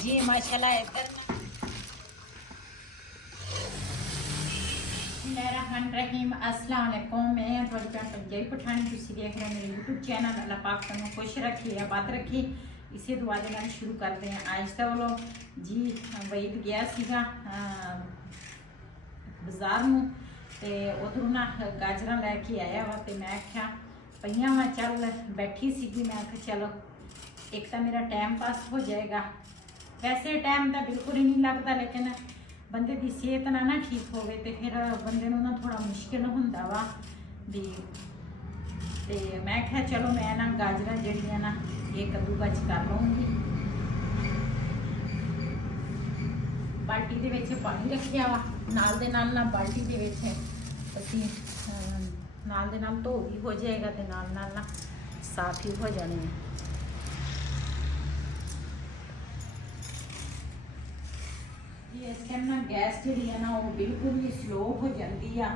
जी माशाल्लाह इधर रहीम अस्सलाम वालेकुम। मैं थोड़ी भैन पंजाबी पठानी तुसी देख रहे मेरे यूट्यूब चैनल। अल्लाह पाक तुहानू खुश रखे आबाद रखे। इसे दुआ दे नाल शुरू करते हैं आज का व्लॉग। जी वईद गया सीगा बाजार में ते उधरों ना गाजर लैके आया वा ते मैं आख्या पईयां वा चल बैठी सीगी। मैं आख्या चलो एक तो मेरा टाइम पास हो जाएगा। वैसे टाइम तो बिल्कुल ही नहीं लगता, लेकिन बंदे की सेहत ना ठीक हो तो फिर बंदे ना थोड़ा मुश्किल होंदा वा भी। ते मैं क्या चलो मैं ना गाजर जड़ियाँ ना ये कद्दूकस कर लूँगी। बाल्टी दे विच पानी रखिया वा, नाल दे नाल ना बाल्टी दे विच असीं नाल दे नाल धो भी हो जाएगा ते नाल नाल ना साफ ही हो जाने हैं। इस टाइम ना गैस जी है ना वो बिल्कुल ही स्लो हो जाती है,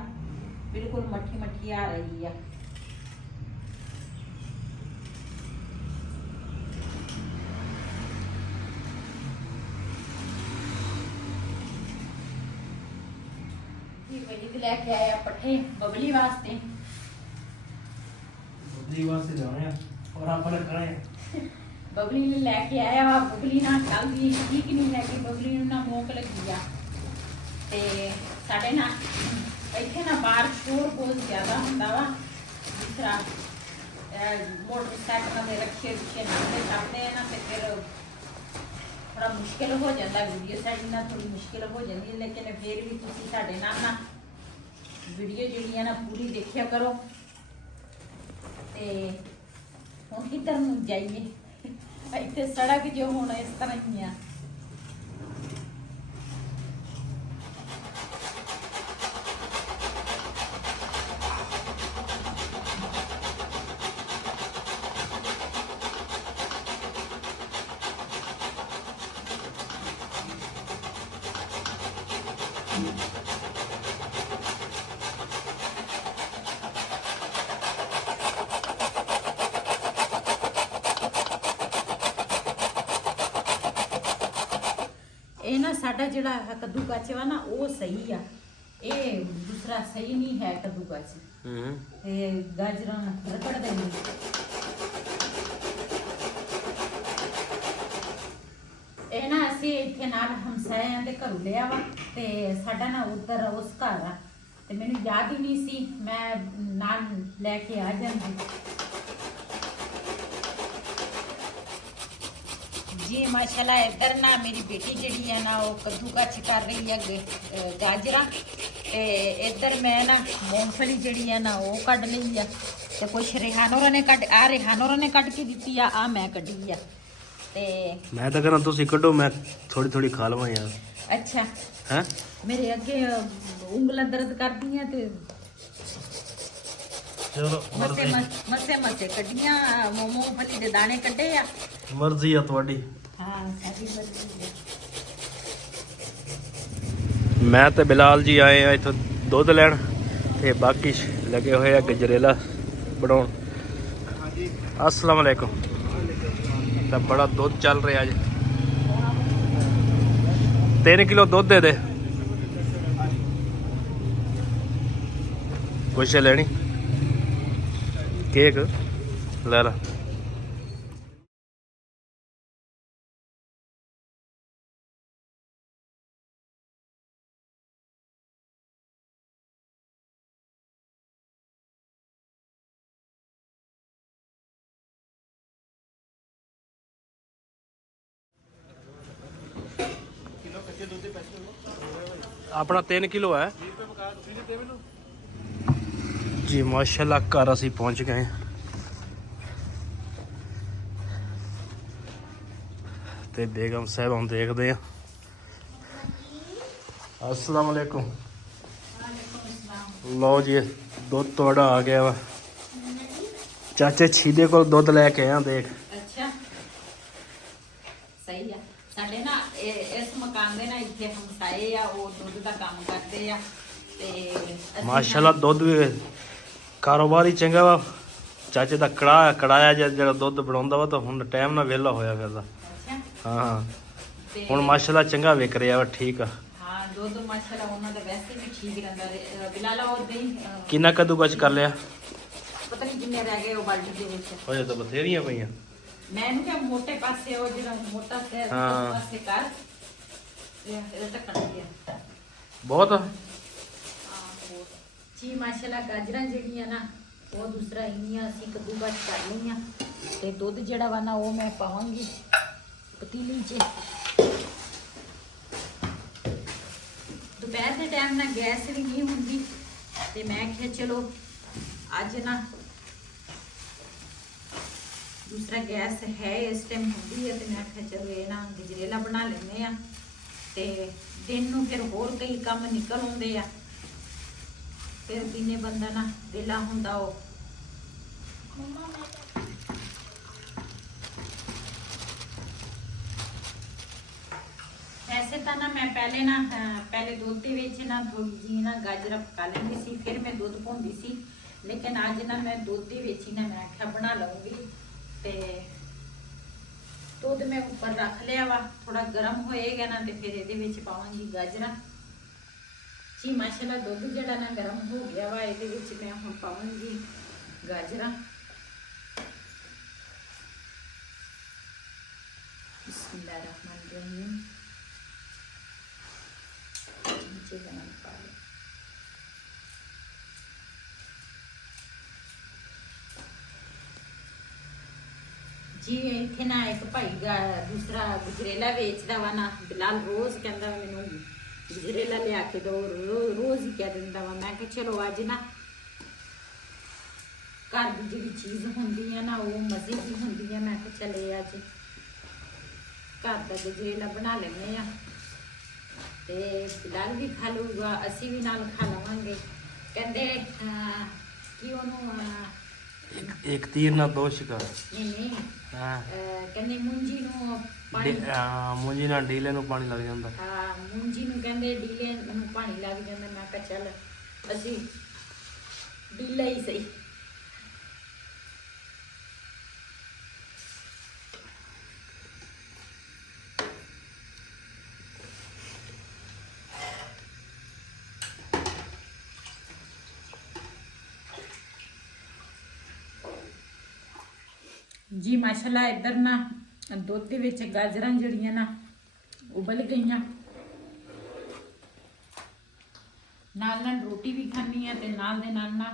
बिल्कुल मट्ठी मट्ठी आ रही है। लेके आया पट्ठे बबली वास्ते जाने और आप रखने बबली ने लेके आया वा। बबली ना कल भी ठीक नहीं लगी, बबली ना मोक लगी आ ते साडे ना इत्थे ना बाहर शोर बहुत ज्यादा हुंदा वा। जिस तरह मोटरसाइकिल दे रखे रुखे नाते चलते हैं ना ते फिर थोड़ा मुश्किल हो जाता वीडियो साडी ना थोड़ी मुश्किल हो जाती है। लेकिन फिर भी तुसीं साडे नाल ना वीडियो जिहड़ी है ना पूरी देखिया करो। ते हुण किधर नूं जाइए, इत्थे सड़क जो हुण इस तरह ही है। ये ना साडा जिहड़ा कद्दूकस वा ना वो सही आ, ये दूसरा सही नहीं है कद्दूकस। ते गाजरां रगड़ देनी ये ना असीं इत्थे नाल हमसायां दे घरों लिया वा ते साडा ना उधर उस घर आ ते मैनूं याद ही नहीं सी, मैं नाल लैके आ जांदी। जी माशाल्लाह इधर ना मेरी बेटी जी है ना वो कद्दूकस कर रही है गाजरा। इधर मैं ना मूंगफली जी है ना वो कट ली है तो कुछ रेहान होरां ने कट आ रेहान होरां ने कट के दी आ मैं कढ़ी है ते मैं तो कहना तुसी कड्डो, मैं थोड़ी थोड़ी खा लवां यार। अच्छा हैं मेरे अगे उंगलां दर्द कर दी ते चलो मसे मसे मसे कड्डियां मूंगफली दे दाने कड्डे आ। मर्जी है ਤੁਹਾਡੀ। हाँ साडी मर्जी है। मैं तो बिलाल जी आए हैं इथों दुध लैन ते बाकी लगे हुए हैं गजरेला बनाउण। अस्सलाम वालेकुम। तो बड़ा दुध चल रहा अज, 3 किलो दुध दे दे। कुछ लेनी केक ले ला। अपना 3 किलो है जी माशाल्लाह। घर असी पहुंच गए ते बेगम साहब हम देखते हैं। अस्सलाम वालेकुम। लो जी दुध थोड़ा आ गया वा। चाचे छीदे को दुध लैके आया देख। अच्छा सही है। साडे ना इस मकान दे ना इत्थे हमसाए आ वो दुध दा काम करदे आ ते माशाल्लाह दुध भी कारोबार ही चंगा वा। चाचे दा कड़ाया ਜਿਹੜਾ ਦੁੱਧ ਬਣਾਉਂਦਾ ਵਾ ਤਾਂ ਹੁਣ ਟਾਈਮ ਨਾਲ ਵਿਹਲਾ ਹੋਇਆ ਫਿਰਦਾ। अच्छा ਹਾਂ ਤੇ ਹੁਣ ਮਾਸ਼ਾਅੱਲਾ ਚੰਗਾ ਵਿਕ ਰਿਹਾ ਵਾ, ਠੀਕ ਆ। ਹਾਂ ਦੁੱਧ ਮਾਸ਼ਾਅੱਲਾ ਉਹਨਾਂ ਦਾ ਵੈਸੇ ਵੀ ਠੀਕ ਰਹਿੰਦਾ। ਬਿਲਾਲਾ ਉਹਦੇ ਹੀ ਕਿੰਨਾ ਕੱਦੂਕਸ ਕਰ ਲਿਆ? ਪਤਾ ਨਹੀਂ ਕਿੰਨੇ ਰਹਿ ਗਏ ਉਹ ਬਾਲਟੀ ਦੇ ਵਿੱਚ। ਉਹ ਤਾਂ ਬਥੇਰੀਆਂ ਪਈਆਂ। ਮੈਂ ਇਹਨੂੰ ਕਿਹਾ ਮੋਟੇ ਪਾਸੇ ਉਹ ਜਿਹੜਾ ਮੋਟਾ ਸਿਰ ਹਾਂ। ਉਸ ਪਾਸੇ ਕਰ ਇਹ ਤਾਂ ਕੱਟ ਗਿਆ ਬਹੁਤ ਆ। ਜੀ ਮਾਸ਼ਾਅੱਲਾ ਗਾਜਰਾਂ ਜਿਹੜੀਆਂ ਨਾ ਉਹ ਦੂਸਰਾ ਇੰਨੀਆਂ ਅਸੀਂ ਕੱਦੂਕਸ ਕਰ ਲਈਆਂ ਤੇ ਦੁੱਧ ਜਿਹੜਾ ਵਾ ਨਾ ਉਹ ਮੈਂ ਪਾਵਾਂਗੀ ਪਤੀਲੀ 'ਚ। ਦੁਪਹਿਰ ਦੇ ਟਾਈਮ ਨਾ ਗੈਸ ਵੀ ਨਹੀਂ ਹੁੰਦੀ ਤੇ ਮੈਂ ਕਿਹਾ ਚਲੋ ਅੱਜ ਨਾ ਦੂਸਰਾ ਗੈਸ ਹੈ ਇਸ ਟਾਈਮ ਹੁੰਦੀ ਹੈ ਤੇ ਮੈਂ ਕਿਹਾ ਚਲੋ ਇਹ ਨਾ ਗਜਰੇਲਾ ਬਣਾ ਲੈਂਦੇ ਆ ਤੇ ਦਿਨ ਨੂੰ ਫਿਰ ਹੋਰ ਕਈ ਕੰਮ ਨਿਕਲ ਆਉਂਦੇ ਆ। ਫਿਰ ਦਿਨੇ ਬੰਦਾ ਨਾ ਵਿਹਲਾ ਹੁੰਦਾ ਉਹ। ਵੈਸੇ ਤਾਂ ਨਾ ਮੈਂ ਪਹਿਲੇ ਦੁੱਧ ਦੇ ਵਿੱਚ ਨਾ ਥੋੜੀ ਜਿਹੀ ਨਾ ਗਾਜਰਾਂ ਪਕਾ ਲੈਂਦੀ ਸੀ, ਫਿਰ ਮੈਂ ਦੁੱਧ ਪਾਉਂਦੀ ਸੀ। ਲੇਕਿਨ ਅੱਜ ਨਾ ਮੈਂ ਦੁੱਧ ਦੇ ਵਿੱਚ ਹੀ ਨਾ ਮੈਂ ਆਖਿਆ ਬਣਾ ਲਵਾਂਗੀ ਤੇ ਦੁੱਧ ਮੈਂ ਉੱਪਰ ਰੱਖ ਲਿਆ ਵਾ, ਥੋੜਾ ਗਰਮ ਹੋਏਗਾ ਨਾ ਤੇ ਫਿਰ ਇਹਦੇ ਵਿੱਚ ਪਾਵਾਂਗੀ ਗਾਜਰਾਂ। ਜੀ ਮਾਸ਼ਾਅੱਲਾ ਦੁੱਧ ਜਿਹੜਾ ਨਾ ਗਰਮ ਹੋ ਗਿਆ ਵਾ, ਇਹਦੇ ਵਿੱਚ ਮੈਂ ਹੁਣ ਪਾਵਾਂਗੀ ਗਾਜਰਾਂ। ਬਿਸਮਿल्लाहिर्रहमानिर्रहीम। नीचे गरम पा लो। जी इतने ना एक भाई दूसरा गजरेला बेचता वा ना, बिलाल रोज कहता मैनू गजरेला लिया के दो, रोज ही कह दिंदा वा। मैं कहा चलो अज ना घर की जी चीज़ होंदी है ना वो मज़े की होंदी है, मैं कहा चले अज घर का गजरेला बना लेने आ ते बिलाल भी खा लूगा, असी भी नाल खा लवांगे। कहते कि उन्होंने एक तीर ना दो शिकार। नहीं हाँ कहते मुंजी नूं पानी मुंजी ना ਡੀਲੇ ਨੂੰ ਪਾਣੀ ਲੱਗ ਜਾਂਦਾ। ਹਾਂ ਮੁੰਜੀ ਨੂੰ ਕਹਿੰਦੇ ਡੀਲੇ ਨੂੰ ਪਾਣੀ ਲੱਗ ਜਾਂਦਾ। ਮੈਂ ਕਿਹਾ ਚੱਲ ਅਸੀਂ ਡੀਲਾ ਹੀ ਸਹੀ। जी माशाल्लाह इधर ना दुध दे विच गाजरां जड़ियां ना उबल गईयां। नाल नाल रोटी भी खानी है ते नाल दे नाल ना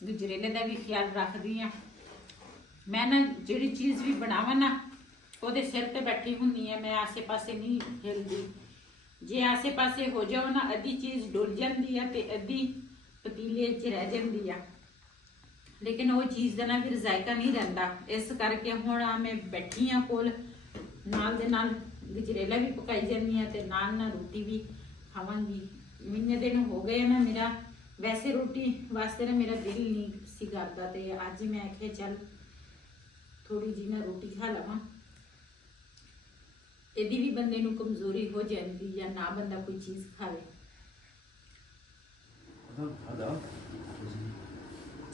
गजरेले दा भी ख्याल रखदी हां। मैं ना जिहड़ी चीज़ भी बनावां ना ओहदे सिर ते बैठी हुंदी है, मैं आसे पासे नहीं हिलदी। जे आसे पासे हो जाओ ना अद्धी चीज़ डुल जाती है ते अद्धी पतीले च रह जाती है, लेकिन वो चीज़ का ना फिर जायका नहीं रहिंदा। इस करके हुण मैं बैठी हाँ कोल, नाल दे नाल गजरेला भी पकाई जानी है ते नाल नाल रोटी भी खावांगी। महीने दिन हो गए ना मेरा वैसे रोटी वास्ते ना मेरा दिल नहीं सी करदा ते अज मैं आखे चल थोड़ी जी ना रोटी खा लवां। इहदी भी बंदे नूं कमजोरी हो जाती या ना बंदा कोई चीज़ खावे।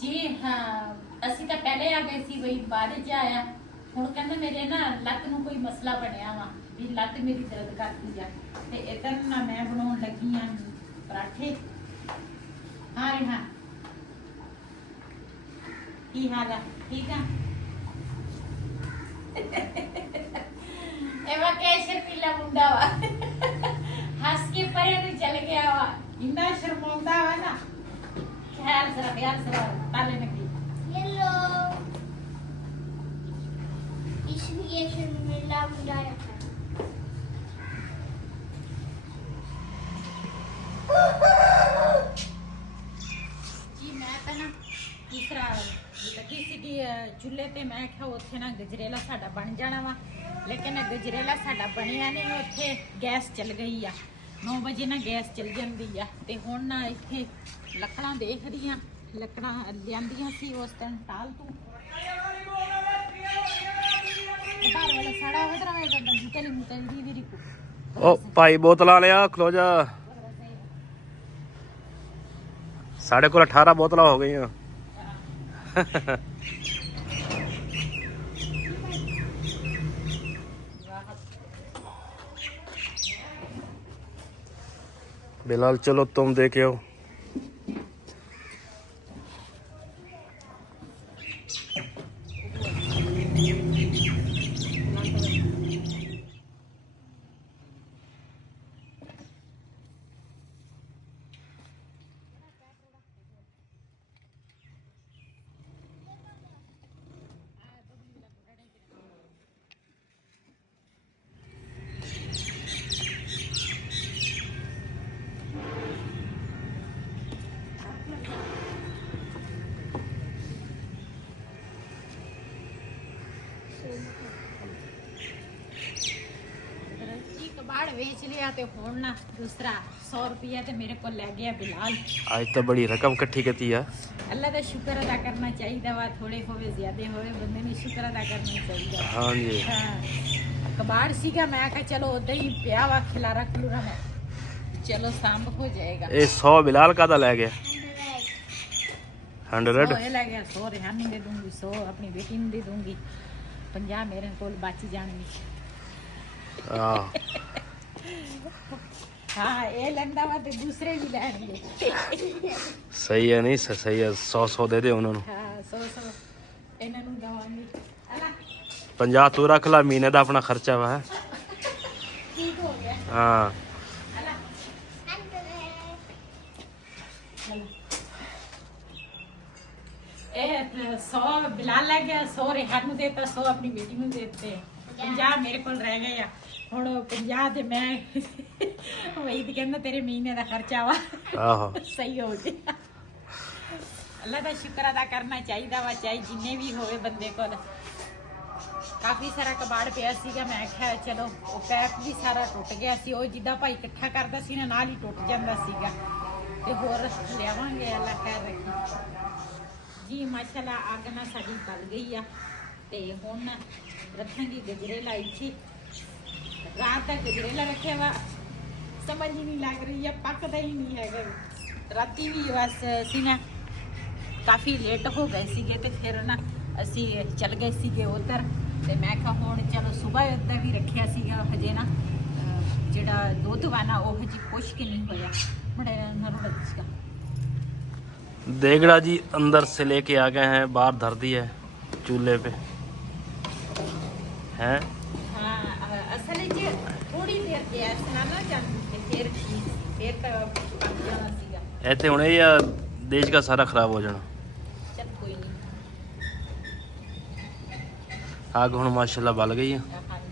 जी हाँ असी तो पहले आ गए सी वही बाद च आया। हुण कहंदा मेरे ना लत्त नूं कोई मसला बनिया वा भी लत्त मेरी दर्द करती है ते इधर ना मैं बनाउण लगी हाँ पराठे। हाँ रे हाँ की हाल है? ठीक है। एवा क्या शर्मीला मुंडा वा हंस के परे नूं चल गया वा, इन्ना शर्माउंदा वा ना। ख्याल सरा ताले नकी हेलो इसलिए शर्मिला बुलाया था। जी मैं तो ना तीसरा लगी सी चूल्हे ते मैं क्या उत्थे ना गजरेला साडा बन जाना वा, लेकिन गजरेला साडा बनिया नहीं। उत्थे गैस चल गई आ, 9 बजे ना गैस चल जाती है ते हुण ना इत्थे लकड़ां देख रही हाँ, लकड़ां लियांदियां सी उस दिन टाल तो बाहर वाला साड़ा होवे तरह वेगा मुतली मुतली दी रिकू ओ भाई बोतल लिया खलो जा। साढ़े को 18 बोतल हो गई। बिलाल चलो तुम देखे हो। जी कबाड़ बेच लिया ते हुण ना दूसरा 100 रुपया ते मेरे को ले गया बिलाल। आज तो बड़ी रकम इकट्ठी की है। अल्लाह का शुक्र अदा करना चाहिए वा, थोड़े होवे ज्यादा होवे बंदे ने शुक्र अदा करना चाहिए। हाँ जी हाँ कबाड़ सीगा मैं कहा चलो उधर ही पिया वा खिलारा खिलूरा में चलो सांभ हो जाएगा। ये 100 बिलाल का ले गया 100 100 ले गया 100 रेहानी दे दूंगी 100 अपनी बेटी में दे दूंगी 50 मेरे को बच जाएंगे। हाँ हाँ ये लेंदा वा ते दूसरे भी लेंगे। सही है नहीं सही है 100 दे दे उन्होंने। हाँ 100 इन्हां नूं दवांगी। अला 50 तू रख ला महीने का अपना खर्चा वा है। ठीक हो गया। हाँ अला ए 100 बिलाल ले गया 100 रेहान नूं देता 100 अपनी बेटी नूं देते 50 मेरे को रह गए ਹੁਣ 50 ਤੇ ਮੈਂ ਵਹੀ ਤੇ ਕਹਿੰਦਾ ਤੇਰੇ ਮਹੀਨੇ ਦਾ ਖਰਚਾ ਵਾ। ਆਹੋ ਸਹੀ ਹੋ ਗਿਆ। ਅੱਲਾ ਦਾ ਸ਼ੁਕਰ ਅਦਾ ਕਰਨਾ ਚਾਹੀਦਾ ਵਾ ਚਾਹੇ ਜਿੰਨੇ ਵੀ ਹੋਵੇ ਬੰਦੇ ਕੋਲ। ਕਾਫੀ ਸਾਰਾ ਕਬਾੜ ਪਿਆ ਸੀਗਾ ਮੈਂ ਕਿਹਾ ਚਲੋ ਉਹ ਪੈਪ ਵੀ ਸਾਰਾ ਟੁੱਟ ਗਿਆ ਸੀ ਉਹ ਜਿੱਦਾਂ ਭਾਈ ਇਕੱਠਾ ਕਰਦਾ ਸੀ ਨਾ ਨਾਲ ਹੀ ਟੁੱਟ ਜਾਂਦਾ ਸੀਗਾ ਤੇ ਹੋਰ ਲਿਆਵਾਂਗੇ ਅੱਲਾ ਖੈਰ ਰੱਖੀ ਜੀ। ਮਾਸ਼ਾਅੱਲਾ ਅੱਗ ਨਾ ਸਾਡੀ ਬਲ ਗਈ ਆ ਤੇ ਹੁਣ ਰੱਖਾਂਗੀ ਗਜਰੇਲਾ ਇੱਥੇ। रात तक गजरेला रखे वा समझ ही नहीं लग रही है पकता ही नहीं है। राती भी बस असी ना काफ़ी लेट हो गए सीगे ते फिर ना असी चल गए सीगे उधर ते मैं कहा हुण चलो सुबह उधर भी रखिया सीगा हजे ना जिहड़ा दुध वा ना वो हजी कुछ कि नहीं होया बड़े नरम सीगा। देगड़ा जी अंदर से लेके आ गए हैं बाहर धर दी है चूल्हे पे हैं। असल थोड़ी देर गैस ना ना चलती फिर पक जाना सीगा। ऐसे होने या देश का सारा खराब हो जाना। चल कोई नहीं आग हुण माशाल्लाह बल गई है। हाँ जी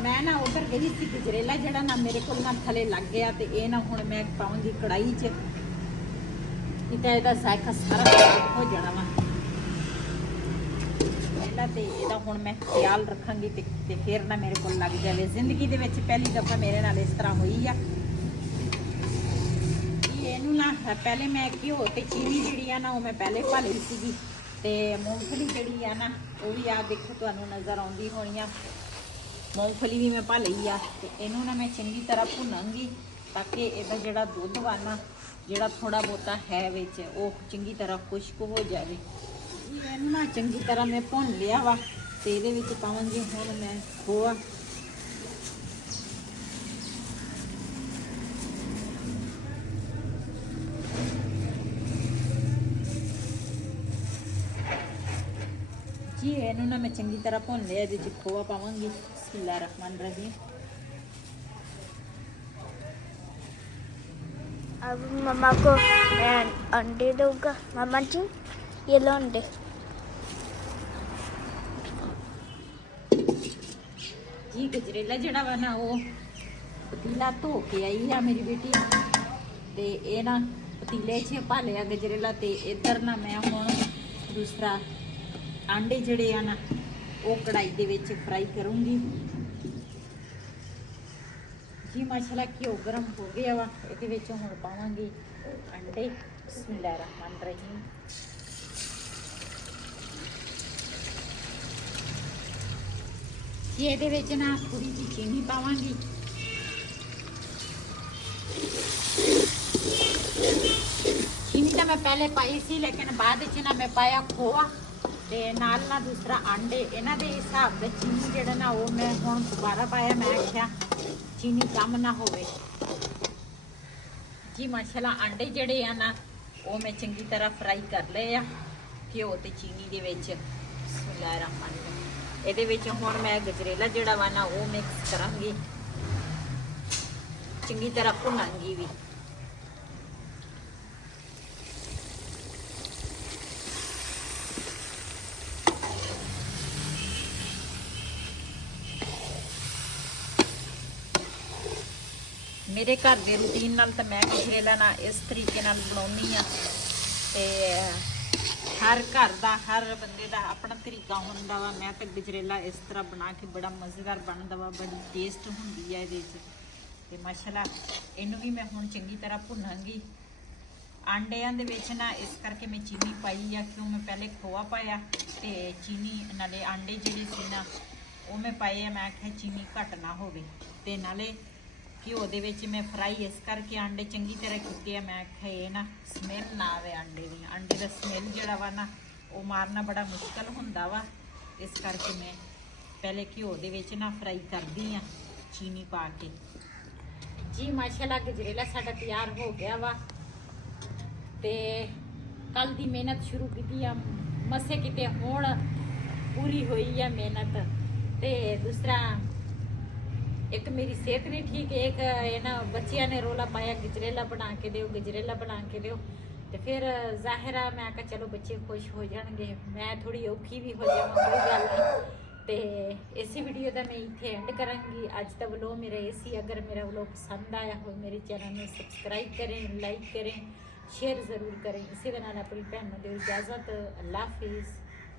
मैं ना उधर गई सी गजरेला जड़ा ना मेरे को ना थले लग गया ते ये ना हुण मैं पाऊंगी कढ़ाई च इता ਇਹਦਾ ਸਾਇਕਾ ਸਾਰਾ ਖਰਾਬ ਹੋ ਜਾਣਾ ਵਾ ਪਹਿਲਾਂ ਤੇ ਇਹਦਾ ਹੁਣ ਮੈਂ ਖਿਆਲ ਰੱਖਾਂਗੀ ਤੇ ਫਿਰ ਨਾ ਮੇਰੇ ਕੋਲ ਲੱਗ ਜਾਵੇ। ਜ਼ਿੰਦਗੀ ਦੇ ਵਿੱਚ ਪਹਿਲੀ ਦਫਾ ਮੇਰੇ ਨਾਲ ਇਸ ਤਰ੍ਹਾਂ ਹੋਈ ਆ। ਇਹਨੂੰ ਨਾ ਪਹਿਲੇ ਮੈਂ ਘਿਓ ਤੇ ਚੀਨੀ ਜਿਹੜੀ ਆ ਨਾ ਉਹ ਮੈਂ ਪਹਿਲੇ ਪਾ ਲਈ ਸੀਗੀ ਤੇ ਮੂੰਗਫਲੀ ਜਿਹੜੀ ਆ ਨਾ ਉਹ ਵੀ ਆ ਦੇਖੋ ਤੁਹਾਨੂੰ ਨਜ਼ਰ ਆਉਂਦੀ ਹੋਣੀ ਆ। मूंगफली भी मैं पा ली आ ते इनू ना मैं चंगी तरह भुनांगी ताकि ਇਹਦਾ ਜਿਹੜਾ ਦੁੱਧ ਵਾ ਨਾ ਜਿਹੜਾ ਥੋੜਾ ਬਹੁਤਾ ਹੈ ਵਿੱਚ ਉਹ ਚੰਗੀ ਤਰ੍ਹਾਂ ਖੁਸ਼ਕ ਹੋ ਜਾਵੇ। ਇਹਨੂੰ ਨਾ ਚੰਗੀ ਤਰ੍ਹਾਂ ਮੈਂ ਭੁੰਨ ਲਿਆ ਵਾ ਤੇ ਇਹਦੇ ਵਿੱਚ ਪਾਵਾਂਗੀ ਹੁਣ ਮੈਂ ਖੋਆ। जी ਇਹਨੂੰ ਨਾ ਮੈਂ ਚੰਗੀ ਤਰ੍ਹਾਂ ਭੁੰਨ ਲਿਆ ਇਹਦੇ ਵਿੱਚ ਖੋਆ ਪਾਵਾਂਗੀ। बिस्मिल्लाहिर्रहमानिर्रहीम। अब मम्मा को मैं अंडे दूंगा। मम्मा जी ये लो अंडे। जी गजरेला जड़ा वा ना वो पतीला धो के आई है मेरी बेटी ते ये ना पतीले च पा लिया गजरेला ते इधर ना मैं हुण दूसरा आंडे जड़े आ ना वो कढ़ाई दे विच फ्राई करूँगी। जी माशाल्लाह घिओ गर्म हो गया वा इहदे विच हुण पावांगी अंडे। बिस्मिल्लाहिर्रहमानिर्रहीम। जी इहदे विच ना थोड़ी जी चीनी पावांगी चीनी तो मैं पहले पाई सी लेकिन बाद च ना मैं पाया खोआ ते नाल ना दूसरा आंडे इन्हां दे हिसाब दे चीनी जेड़ा ना वो मैं हुण दोबारा पाया मैं आख्या चीनी कम ना होवे जी। माशाल्लाह आंडे जेड़े आ ना वो मैं चंगी तरह फ्राई कर लए आ घिओ ते चीनी दे विच। बिस्मिल्लाहिर्रहमानिर्रहीम। ਇਹਦੇ ਵਿੱਚ ਹੁਣ ਮੈਂ ਗਜਰੇਲਾ ਜਿਹੜਾ ਵਾ ਨਾ ਉਹ ਮਿਕਸ ਕਰਾਂਗੀ ਚੰਗੀ ਤਰ੍ਹਾਂ ਭੁੰਨਾਂਗੀ ਵੀ। ਮੇਰੇ ਘਰ ਦੇ ਰੂਟੀਨ ਨਾਲ ਤਾਂ ਮੈਂ ਗਜਰੇਲਾ ਨਾ ਇਸ ਤਰੀਕੇ ਨਾਲ ਬਣਾਉਣੀ ਆ ਤੇ ਹਰ ਘਰ ਦਾ ਹਰ ਬੰਦੇ ਦਾ ਆਪਣਾ ਤਰੀਕਾ ਹੁੰਦਾ ਵਾ। ਮੈਂ ਤਾਂ ਗਜਰੇਲਾ ਇਸ ਤਰ੍ਹਾਂ ਬਣਾ ਕੇ ਬੜਾ ਮਜ਼ੇਦਾਰ ਬਣਦਾ ਵਾ, ਬੜੀ ਟੇਸਟ ਹੁੰਦੀ ਆ ਇਹਦੇ 'ਚ। ਤੇ ਮਾਸ਼ਾਅੱਲਾ ਇਹਨੂੰ ਵੀ ਮੈਂ ਹੁਣ ਚੰਗੀ ਤਰ੍ਹਾਂ ਭੁੰਨਾਂਗੀ। ਆਂਡਿਆਂ ਦੇ ਵਿੱਚ ਨਾ ਇਸ ਕਰਕੇ ਮੈਂ ਚੀਨੀ ਪਾਈ ਆ ਕਿਉਂ ਮੈਂ ਪਹਿਲੇ ਖੋਆ ਪਾਇਆ ਤੇ ਚੀਨੀ ਨਾਲੇ ਆਂਡੇ ਜਿਹੜੇ ਸੀ ਨਾ ਉਹ ਮੈਂ ਪਾਏ ਆ। ਮੈਂ ਆਖਿਆ ਚੀਨੀ ਘੱਟ ਨਾ ਹੋਵੇ ਤੇ ਨਾਲੇ ਘਿਓ ਦੇ ਵਿੱਚ ਮੈਂ ਫਰਾਈ ਇਸ ਕਰਕੇ ਆਂਡੇ ਚੰਗੀ ਤਰ੍ਹਾਂ ਕੀਤੇ ਆ। ਮੈਂ ਆਖਿਆ ਇਹ ਨਾ ਸਮੈਲ ਨਾ ਆਵੇ ਆਂਡੇ ਦੀ। ਆਂਡੇ ਦਾ ਸਮੈਲ ਜਿਹੜਾ ਵਾ ਨਾ ਉਹ ਮਾਰਨਾ ਬੜਾ ਮੁਸ਼ਕਲ ਹੁੰਦਾ ਵਾ, ਇਸ ਕਰਕੇ ਮੈਂ ਪਹਿਲੇ ਘਿਓ ਦੇ ਵਿੱਚ ਨਾ ਫਰਾਈ ਕਰਦੀ ਆ ਚੀਨੀ ਪਾ ਕੇ ਜੀ। ਮਾਸ਼ਾਅੱਲਾ ਗਜਰੇਲਾ ਸਾਡਾ ਤਿਆਰ ਹੋ ਗਿਆ ਵਾ ਤੇ ਕੱਲ ਦੀ ਮਿਹਨਤ ਸ਼ੁਰੂ ਕੀਤੀ ਆ ਮਸੇ ਕਿਤੇ ਹੁਣ ਪੂਰੀ ਹੋਈ ਆ ਮਿਹਨਤ। ਤੇ ਦੂਸਰਾ एक मेरी सेहत नहीं ठीक है, एक है ना बच्चिया ने रोला पाया गजरेला बना के दो गजरेला बना के दो तो फिर जाहिर है मैं आखा चलो बच्चे खुश हो जाएंगे, मैं थोड़ी औखी भी हो जाऊँ कोई गल नहीं। तो इसी वीडियो का मैं इतने एंड करांगी अज का व्लॉग मेरा इसी। अगर मेरा व्लॉग पसंद आया हो मेरे चैनल में सबसक्राइब करें, लाइक करें, शेयर ज़रूर करें। इसी के नाल अपनी भैनों की इजाज़त। अल्लाह हाफिज़।